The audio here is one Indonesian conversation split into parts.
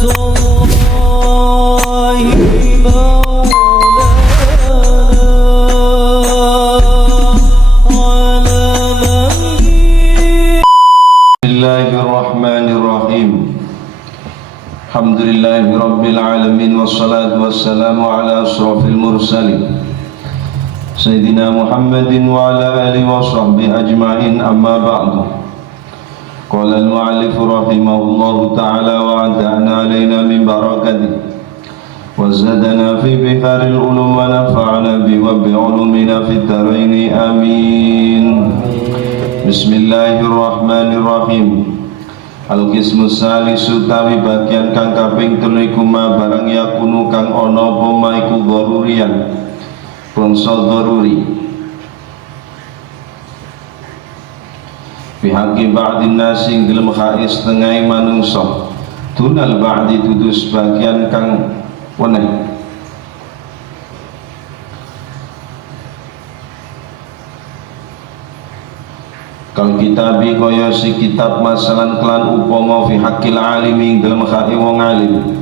Bismillahirrahmanirrahim. Alhamdulillahirabbil alamin wassalatu wassalamu ala asrofil mursalin Sayyidina Muhammadin wa ala alihi wa sahbihi ajma'in, amma ba'du. Qala al-mu'allif rahimahullahu ta'ala wa ada'na alayna min barakatihi wa zadana fi biharil ulum wa nafa'ana bi wa bi'ulumina fid dharaini amin. Bismillahirrahmanirrahim. Al-qismu salisu tawi bagian kang kaping 3 iku ma barang yakunu kang ana apa ma iku darurian bangsa daruri bihaqi ba'din nasi gelem khais tengah manungsa dunal ba'di dudu sebagian kang weneh. Kal kitabi kaya si kitab masalan kelan upama fi haqqil alimi dalam hak wong alim.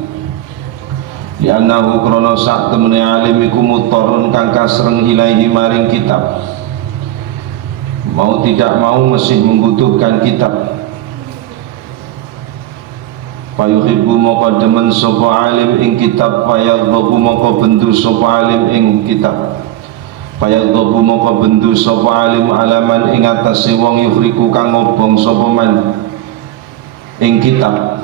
Li'annahu krana sak temene alim iku mutarun kang kasreng ilaihi maring kitab. Mau tidak mau mesti membutuhkan kitab. Payuhibbu maka demen sapa alim ing kitab, payadhabu maka bendu sapa alim ing kitab. Payadhabu maka bendu sapa alim alaman ing atase wong yuhriku kang ngobong sapa man ing kitab.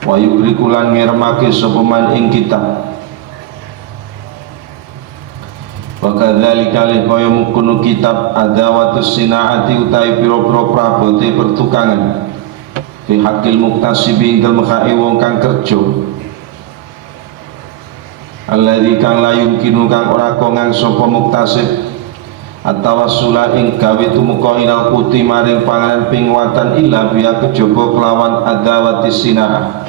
Wa yuhriku lan ngirmake sapa man ing kitab. Wa kadzalika li kaya mungkunu kitab adawatus sinaati utai pira-pira prabote pertukangan fi haqqil muktasibi ing dalem hak wong kang kerja. Alladzi kang la yumkinu kang ora kongang sapa muktasib atawassula ing gawe tumeka ilal kuti maring panganan pingwatan illa biya kejaba kelawan adawatis sinah,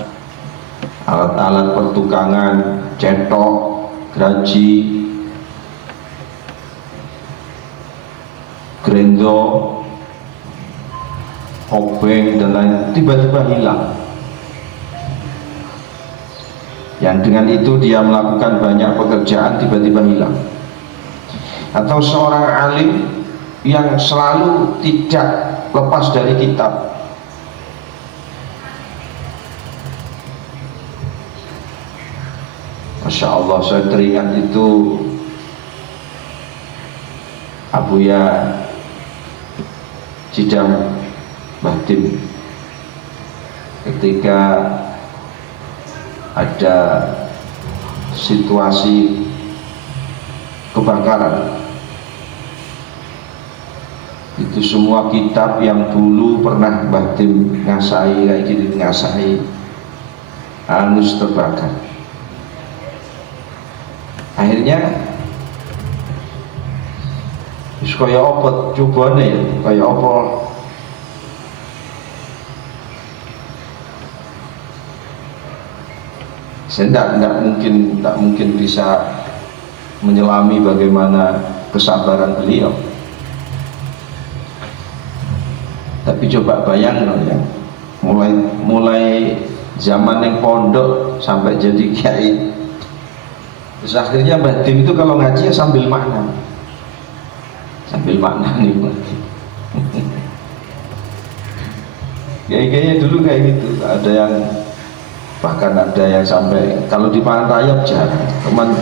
alat-alat pertukangan, cetok, graji, grendo, obeng dan lain tiba-tiba hilang. Yang dengan itu dia melakukan banyak pekerjaan tiba-tiba hilang. Atau seorang alim yang selalu tidak lepas dari kitab. Masya Allah, saya teringat itu Abuya Cidam Bahtim ketika ada situasi kebakaran. Itu semua kitab yang dulu pernah Mbah Tim ngasai kayak gini, ngasai hangus terbakar. Akhirnya wis kaya apa cobane, kaya apa saya tidak mungkin bisa menyelami bagaimana kesabaran beliau. Tapi coba bayangkan ya, mulai zaman yang pondok sampai jadi kiai. Terus akhirnya Mbah Tim itu kalau ngaji ya sambil makna nih. Kiai-kiai dulu kayak gitu, bahkan ada yang sampai kalau di Pahan Rayap jarang, teman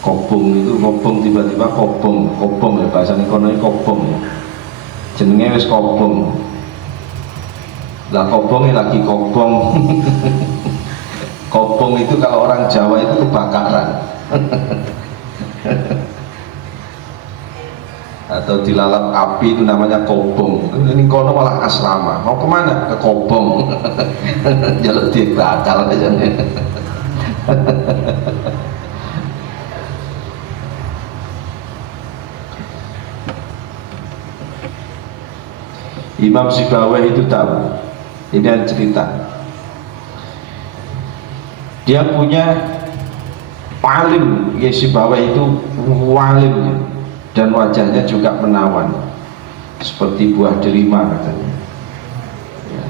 kobong tiba-tiba kobong ya, bahasa ekonomi kobong ya. Jenenge wis kobong. Lah kobongnya lagi kobong. Kobong itu kalau orang Jawa itu kebakaran. Atau dilalap api itu namanya kobong. Ini kono malah asrama. Mau kemana? Ke kobong. Jalur dibakar aja nih. Imam Sibawayh itu tahu. Ini ada cerita. Dia punya alim, ya Sibawayh itu walim dan wajahnya juga menawan seperti buah delima katanya ya.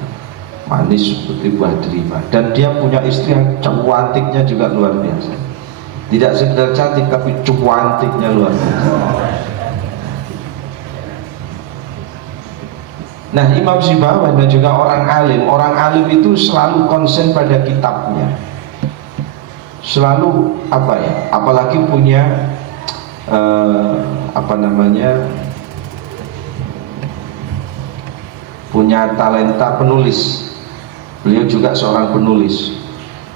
manis seperti buah delima, dan dia punya istri yang cantiknya juga luar biasa. Tidak sekedar cantik tapi cantiknya luar biasa. Nah, Imam Sibawayh dan juga orang alim itu selalu konsen pada kitabnya, selalu apalagi punya punya talenta penulis. Beliau juga seorang penulis.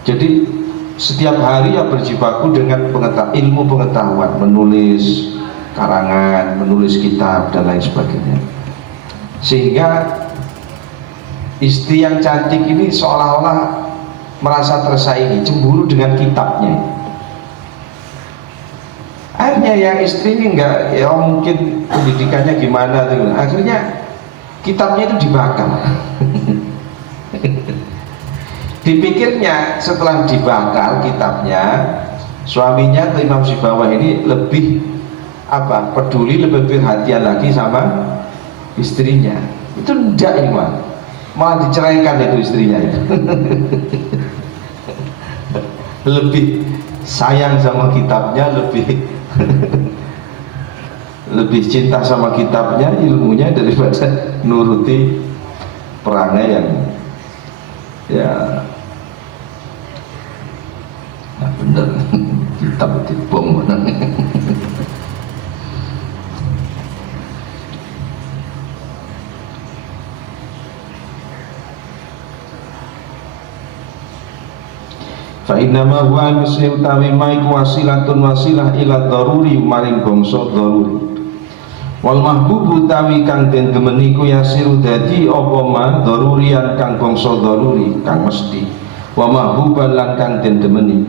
Jadi setiap hari ya berjibaku dengan ilmu pengetahuan, menulis karangan, menulis kitab dan lain sebagainya. Sehingga istri yang cantik ini seolah-olah merasa tersaingi, cemburu dengan kitabnya. Akhirnya yang istri ini enggak, ya mungkin pendidikannya gimana, akhirnya kitabnya itu dibakar. Dipikirnya setelah dibakar kitabnya, suaminya Imam Sibawayh ini lebih peduli, lebih perhatian lagi sama istrinya. Itu tidak, Imam, malah diceraikan itu istrinya itu. Lebih sayang sama kitabnya, lebih cinta sama kitabnya, ilmunya, daripada nuruti perangai yang bener. Kitab dibom. Fa inna ma huwa misli utawi maiku wasilatun wasilah ila daruri maring bangsa daruri. Wal mahbubu utawi kang den demeni ku yasiru dadi apa man darurian kang bangsa daruri kang mesti. Wa mahbuban lan kang den demeni.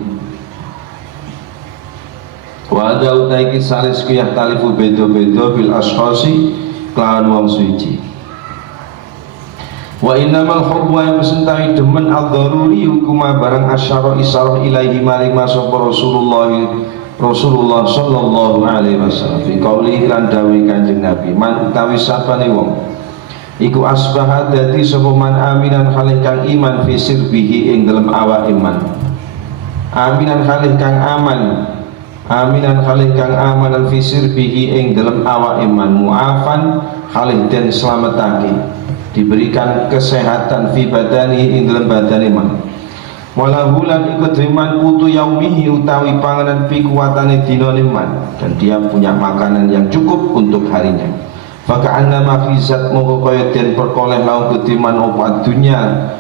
Wa ada utai kisalis ku yahtalifu beda-beda bil ashkhasi kelawan wong suci. Wa innamal hubbu wa pesentai demen al-daruri hukuma barang asyara isarah ilaihi maring masapa Rasulullah sallallahu alaihi wasallam fi qauli lan dawuh Kanjeng Nabi, man utawi sapane wong iku asbaha dadi sapa man aminan halih kang iman fi sirbihi ing dalem awak iman, aminan halih kang aman, aminan halih kang amanan fi sirbihi ing dalem awak iman, muafan halih den slametake, diberikan kesehatan fi badani ing dalam badan iman. Walahu lan ikut riman putu yaumihi utawi panganan fi kuwatane dina iman, dan dia punya makanan yang cukup untuk harinya. Faka annama fi zat moko kaya den perkoleh lau ketiman opo dunya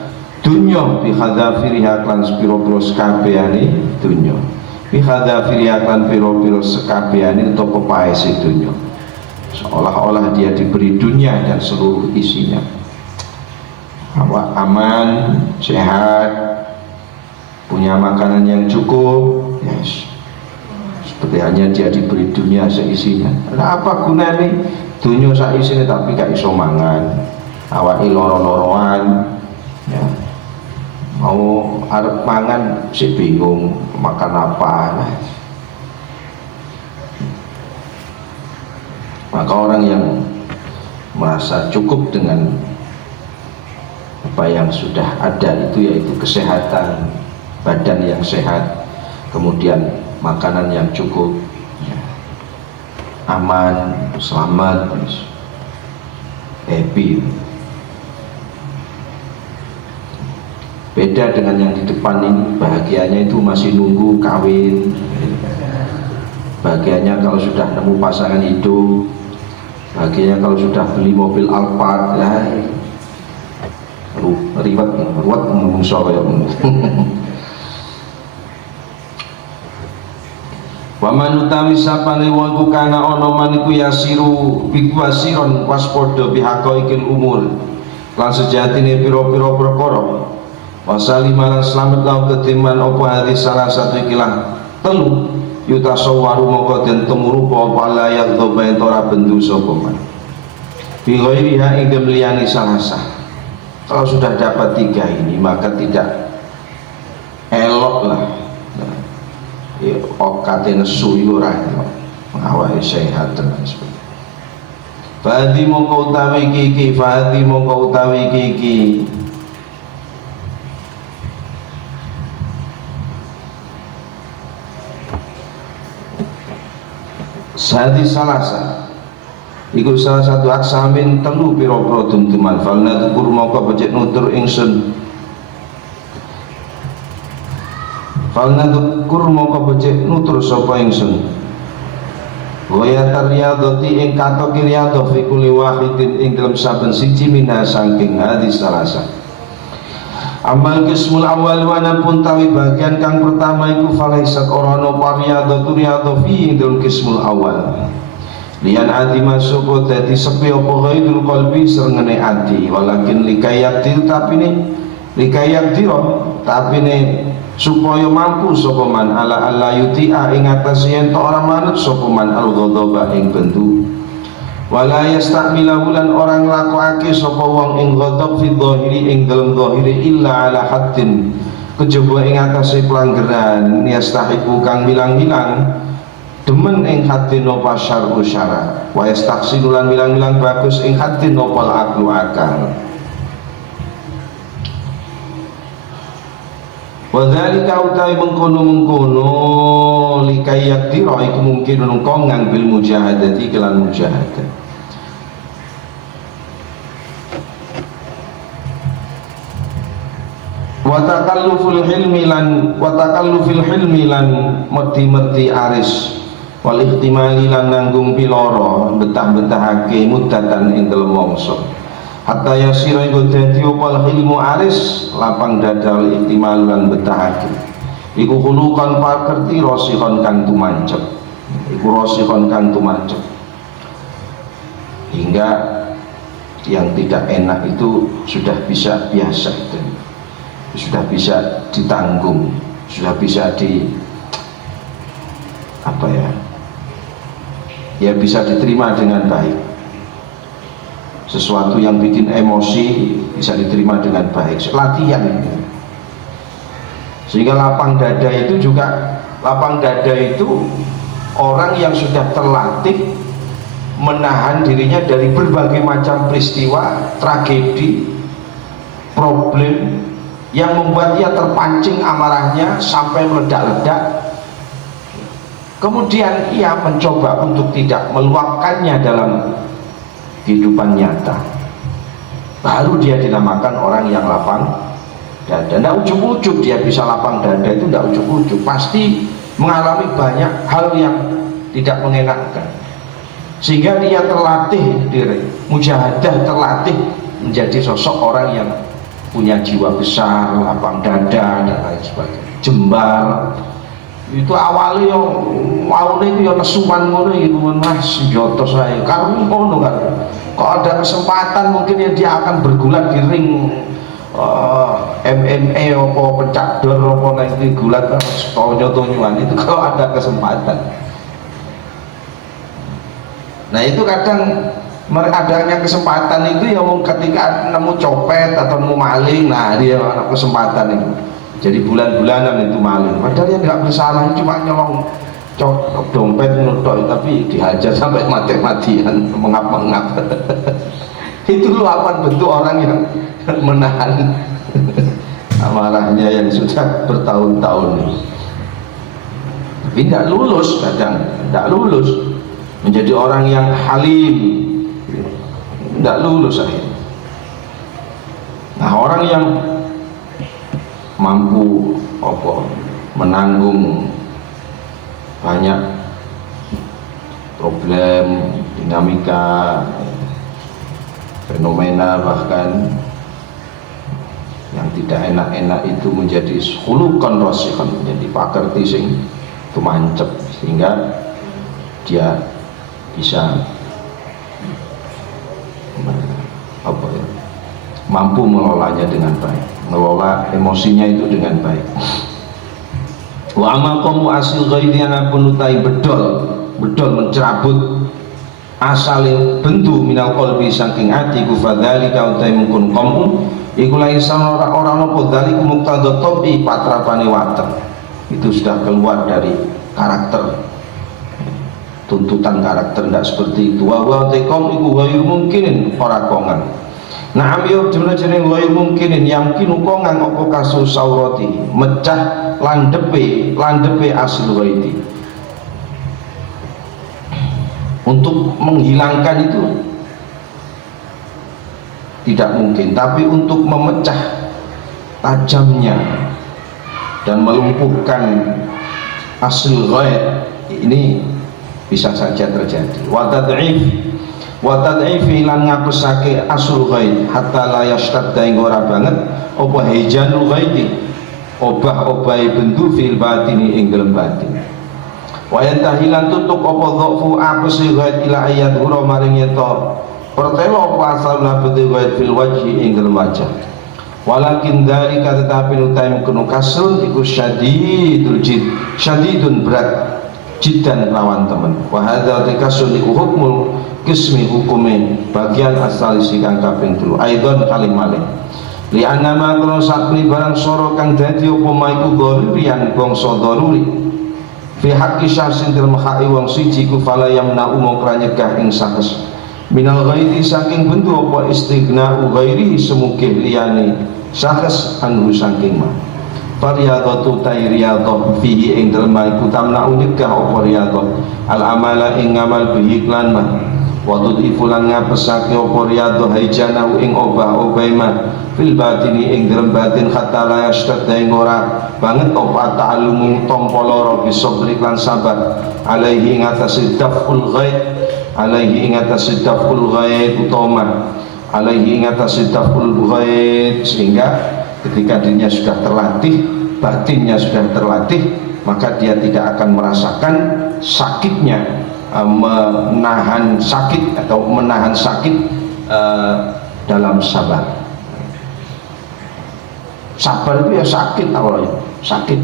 bi khadafiriha klan spiro-piro sekabehane dunya, bi khadafiriha klan piro-piro sekabehane utawa pepaese dunya, seolah-olah dia diberi dunia dan seluruh isinya. Aman, sehat, punya makanan yang cukup, yes. Seperti hanya dia diberi dunia seisinya. Nah, apa gunanya dunia seisinya tapi gak iso mangan, awake loro-loroan, ya. Mau arep mangan si bingung makan apa. Nah. Maka orang yang merasa cukup dengan apa yang sudah ada itu, yaitu kesehatan badan yang sehat, kemudian makanan yang cukup, ya, aman, selamat, happy. Beda dengan yang di depan ini, bahagianya itu masih nunggu kawin, bahagianya kalau sudah nemu pasangan hidup, bahagianya kalau sudah beli mobil Alphard, ya ruwet menungso kaya ngono. Wa man utawi sapane wong iku kana ana man iku yasiru bikwasiron waspada bihaqaiqil umur lan sejatine pira-pira perkara wasalimalan slamet lau ketiman apa hadis salah satu ikilah telu yutasawwaru moko den tumurupa apa layak dobae ora bendu sapa man bi ghairiha ing liyane salasa. Kalau sudah dapat tiga ini maka tidak elok lah. Okate nesu iku ora awake sehat dan sebagainya. Fadi mongko utawi iki Hadis salasa iku salah satu aksamin telu pira-pira tumtuman falna tukur moko becik nutur ingsun falna tukur moko becik nutur sapa ingsun ghayat riyadhati ing katok riyadhah fi kulli wahidin ing dalam saben siji minha saking hadis salasa. Amal kismul awal wanapun tawi bagian kang pertama iku falaisat orano pariyadhatu riyadhah fi ing dalam kismul awal lian ati masuk dadi sepi apa ghaidul qalbi serengene ati walakin likayaktil tapine supaya mampu sapa man ala yuti'a ing atas yen ora manut sapa man al ghadaba ing bendu wala yastamilahu lan orang lakokake sapa wong ing ghadab fi dhahiri ing dalem dhahiri illa ala haddin kejaba ing atase pelanggaran yastahibu kang bilang-bilang demen ing haddin apa syar'u syara wa yastahsinu lan bilang-bilang bagus ing haddin apa aklu akal. Wadzalika utai mengkono-mengkono likai yaktira iku mungkin nungkongan bil mujahadati kelan mujahadah watakallufil hilmi lan merti aris wal ihtimali lan nanggung piloro betah-betahake muddatan ing dalem mangsa hatta yasira iku dadi opal ilmu aris lapang dadal ihtimal lan betahake iku khuluqan pakerti rasikhon kang tumancep hingga yang tidak enak itu sudah bisa biasa sudah bisa ditanggung sudah bisa bisa diterima dengan baik. Sesuatu yang bikin emosi bisa diterima dengan baik, latihan. Sehingga lapang dada itu orang yang sudah terlatih menahan dirinya dari berbagai macam peristiwa, tragedi, problem yang membuat ia terpancing amarahnya sampai meledak-ledak. Kemudian ia mencoba untuk tidak meluapkannya dalam kehidupan nyata, baru dia dinamakan orang yang lapang dada. Tidak ujuk-ujuk dia bisa lapang dada, itu tidak ujuk-ujuk, pasti mengalami banyak hal yang tidak mengenakkan, sehingga dia terlatih diri mujahadah, terlatih menjadi sosok orang yang punya jiwa besar, lapang dada dan lain sebagainya, jembar. Itu awalnya yang mau itu yang nesuman ngono itu mas jotos saya karena ngono kan kalau ada kesempatan mungkin ya dia akan bergulat di ring MMA apa pencak dor apa nanti gulat tonyo-tonyoan itu kalau ada kesempatan. Nah itu kadang adanya kesempatan itu ya ketika nemu copet atau nemu maling, nah dia ada kesempatan itu jadi bulan-bulanan itu maling, padahal dia nggak bersalah, cuma nyolong dompet nutok tapi dihajar sampai mati-matian, mengap-mengap. Itu luapan bentuk orang yang menahan amarahnya yang sudah bertahun-tahun ini. Tapi tidak lulus, kadang tidak lulus menjadi orang yang halim, tidak lulus akhirnya. Nah orang yang mampu menanggung banyak problem, dinamika, fenomena bahkan yang tidak enak-enak itu menjadi khuluqan rasikhan, menjadi pakerti sing tumancep, sehingga dia bisa mampu mengelolanya dengan baik, mengelola emosinya itu dengan baik. Wa amal qamu asil ghairiana pun utai bedol mencerabut asale bentu minal qalbi saking ati ku fadzalika utai mungkun qamu iku laisan ora napa dzaliku muqtada tabi patrapane water. Itu sudah keluar dari karakter, tuntutan karakter, tidak seperti itu. Wa taikom iku ghairu mungkinin ora kongan. Nah ambil jenis-jenis ghairu mungkinin yang kinu kongan apa kasus saurati mecah landepe asil ghaiti. Untuk menghilangkan itu tidak mungkin, tapi untuk memecah tajamnya dan melumpuhkan asli ghaib ini bisa saja terjadi. Wa tad'if lan ngapesake asli ghaib hatta la yashtadda ing ora banget apa hijanul ghaibi obah-obahe bendu fil batini ing dalem batin. Wa yantahilan tutup apa dhaifu apese ghaib ila ayat hura maring yeto pertelo apa asal labete ghaib fil wajhi ing dalem wajah. Walakin dari kata tapi nutai mukunu kasrun iku syadidun berat jiddan lawan temen. Wahada kasrun iku hukmul kismi hukume bagian asal isi kang kaping 3 aidon kalim malih li anama krono sakni barang soro kang dadi apa maiku darurian bangsa daruri fi haqqi syahsin dalem hak wong siji ku fala yamna umukra nyegah ing sakes minal ghairi saking bendu apa istighna ghairi semukih liyane sakes anhu saking ma fariyadatu tayriyadatu fihi ing dalem iku tamna nyegah apa riyadatu al amala ing ngamal bihi lan ma wa tudhifulan ngapesake apa riyadatu haijana ing obah-obaima fil batini ing dalem batin hatta la yashtadda ing ora banget apa ta'allumu tampa lara bisabri lan sabar alaihi ing atase daful ghaib alaihi ing atase daful ghaib utama alaihi ing atase daful ghaib sehingga ketika dirinya sudah terlatih batinnya sudah terlatih maka dia tidak akan merasakan sakitnya menahan sakit atau menahan sakit dalam sabar. Sabar itu ya sakit awalnya, sakit.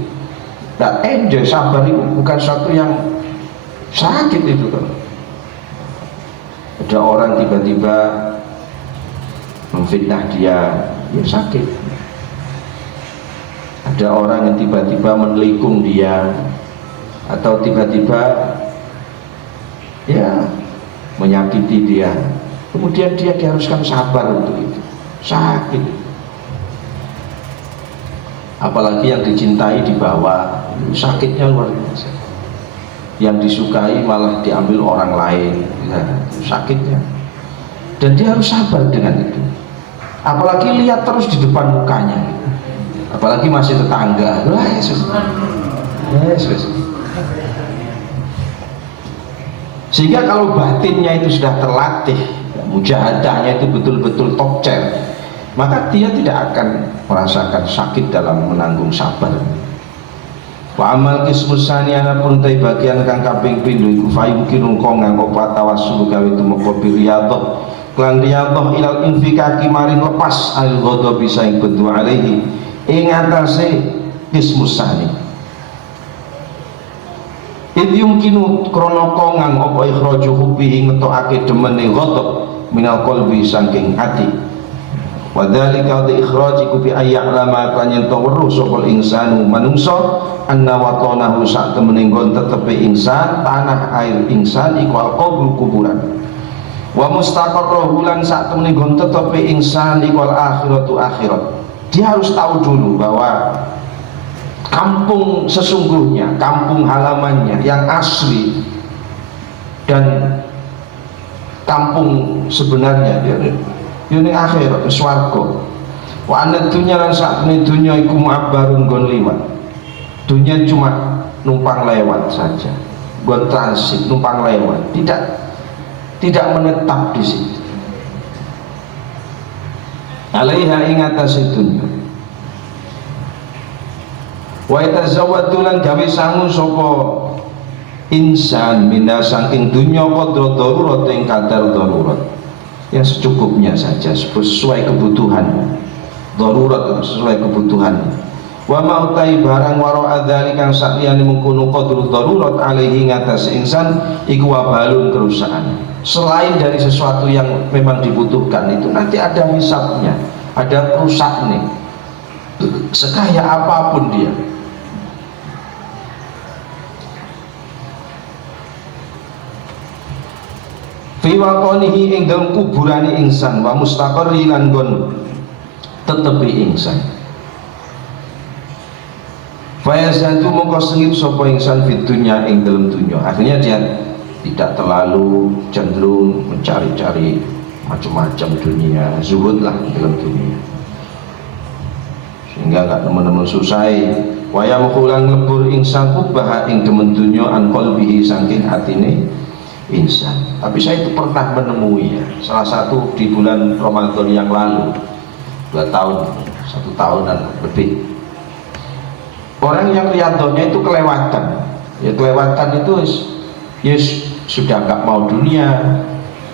Dan enjoy sabar itu bukan suatu yang sakit itu kan. Ada orang tiba-tiba memfitnah dia, ya sakit. Ada orang yang tiba-tiba menelikung dia, atau tiba-tiba ya menyakiti dia, kemudian dia diharuskan sabar untuk itu, sakit. Apalagi yang dicintai dibawa, sakitnya luar biasa. Yang disukai malah diambil orang lain, ya, sakitnya. Dan dia harus sabar dengan itu. Apalagi lihat terus di depan mukanya, apalagi masih tetangga. Wah, Yesus, Yesus. Sehingga kalau batinnya itu sudah terlatih, mujahadahnya itu betul-betul top chair, maka dia tidak akan merasakan sakit dalam menanggung sabar. Wa amal kismusani anapun tai bagian kang kaping pindho iku fayumkinu kang nganggo tawassul gawe tumeka riyadhah lan riyadhah ilal infikaki maring lepas al ghadab bisa ing bendu alaihi ing atase kismusani. Idyumkinu krono kongang apa ikhraju hubbihi ngetokake demene ghadab minal qalbi saking ati. Wa dzalika di ikhrajiku bi ayya'lama kan yen to weruh sapa insanu manungsa anna watanahu sak temene nggon tetepe insan tanah air insan iku al-qabru kuburan. Wa mustaqarruhu lan sak temene nggon tetepe insan iku al-akhiratu akhirat. Dia harus tahu dulu bahwa kampung sesungguhnya, kampung halamannya yang asli dan kampung sebenarnya ini akhirat, swarga. Wa anad dunya lan sakmene dunya iku mu'abbarun gon liwat. Dunya cuma numpang lewat saja, gon transit, numpang lewat, tidak menetap di situ. Alaiha ing atase dunya. Wa itazawwadu lan gawe sangu sapa insan minda saking dunya qadra darurat ing kadar darurat yang secukupnya saja sesuai kebutuhan darurat sesuai kebutuhan. Wa mautai barang wara dzalika sakliyane mengkono qadru darurat alaihi ngatas insan iku wabalun kerusakan. Selain dari sesuatu yang memang dibutuhkan itu nanti ada hisabnya, ada rusaknya. Sekaya apapun dia. Fi waqonihi ing dalem kuburane insan wa mustaqarri lan gon tetepi insan. Fa yazatu mongko sengit sapa insan fid dunya ing dalem dunya. Akhirnya dia tidak terlalu cenderung mencari-cari macam-macam dunia, zuhud lah dalam dunia, sehingga nggak teman-teman susah. Wayam kulang lebur insan kubah ing demen dunya an qalbihi saking atine insan. Tapi saya itu pernah menemui ya, salah satu di bulan Ramadan yang lalu, 2 tahun, 1 tahunan lebih, orang yang riadohnya itu kelewatan. Ya kelewatan itu yes, sudah nggak mau dunia,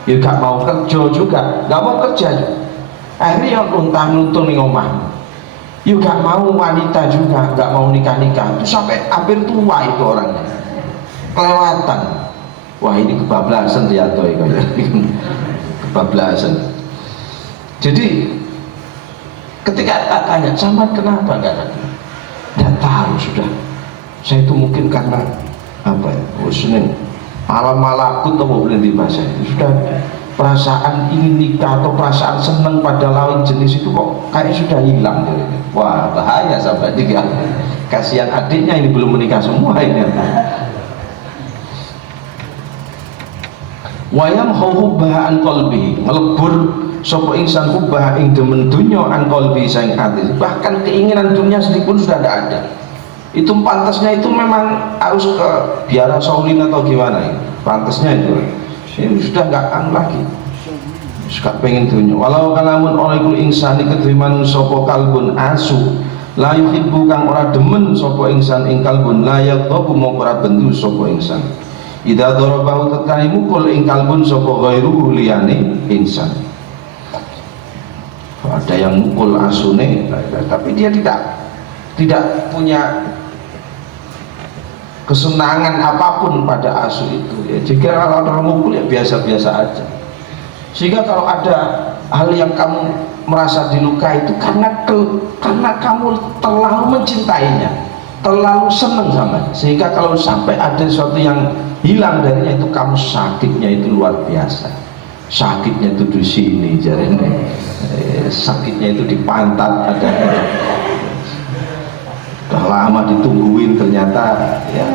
ya nggak mau kerja juga, nggak mau kerja juga. Akhirnya yang luntang-luntung ning omah, ya nggak mau wanita juga, nggak mau nikah-nikah. Itu sampai hampir tua itu orangnya, kelewatan. Wah ini kebablasan Rianto ya, kebablasan. Jadi ketika tak tanya, sama kenapa nggak tahu sudah. Saya itu mungkin karena apa ya, seneng malam malakut atau boleh dibahas itu sudah perasaan ingin nikah atau perasaan seneng pada lawan jenis itu kok kayak sudah hilang. Wah bahaya sampai juga, kasihan adiknya ini belum menikah semua ini. Wayam hubah an qalbi, ngelebur sapa insan hubah ing demen dunya an qalbi saing ati, bahkan keinginan dunia sedikit pun sudah tidak ada. Itu pantasnya itu memang harus ke biara Shaolin atau gimana ya, pantasnya itu ini sudah nggak lagi, suka pengen dunia. Walau kalamun olehul insani kedriman sopo kalbun asu la yuhibbu kang ora demen sopo insan ing kalbun la yaqtabu mung ora bendu sopo insan ida darabahu tetkani mukul ing kalbun sopo ghairu liyane insan. Ada yang mukul asune tapi dia tidak punya kesenangan apapun pada asu itu ya. Jika kalau orang mukul ya biasa-biasa aja, sehingga kalau ada hal yang kamu merasa dilukai itu karena kamu terlalu mencintainya, terlalu senang sama, sehingga kalau sampai ada sesuatu yang hilang darinya itu kamu sakitnya itu luar biasa. Sakitnya itu di sini jarene, sakitnya itu di pantat ada. Udah lama ditungguin ternyata ya